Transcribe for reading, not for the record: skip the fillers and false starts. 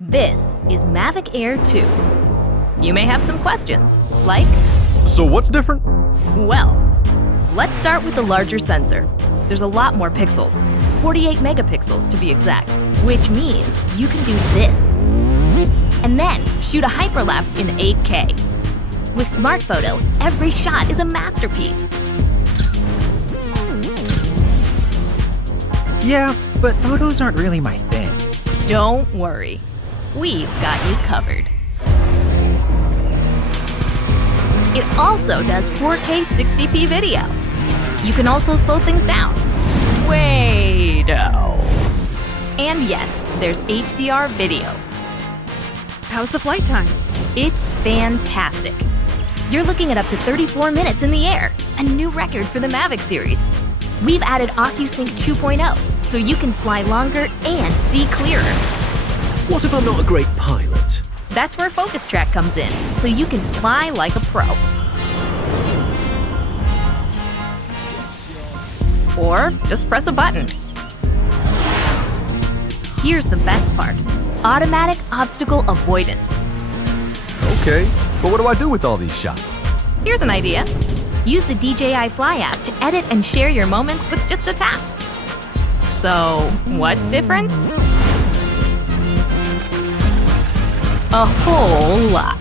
This is Mavic Air 2. You may have some questions, like, So what's different? well, let's start with the larger sensor. There's a lot more pixels, 48 megapixels to be exact, which means you can do this. And then shoot a hyperlapse in 8K. With SmartPhoto, every shot is a masterpiece. Yeah, but photos aren't really my thing. Don't worry, we've got you covered. It also does 4K 60p video. You can also slow things down. Way-do. And yes, there's HDR video. How's the flight time? It's fantastic. You're looking at up to 34 minutes in the air, a new record for the Mavic series. We've added OcuSync 2.0, so you can fly longer and see clearer. What if I'm not a great pilot? That's where FocusTrack comes in, so you can fly like a pro. Or just press a button. Here's the best part: automatic obstacle avoidance. Okay, but what do I do with all these shots? Here's an idea. Use the DJI Fly app to edit and share your moments with just a tap. So, what's different? A whole lot.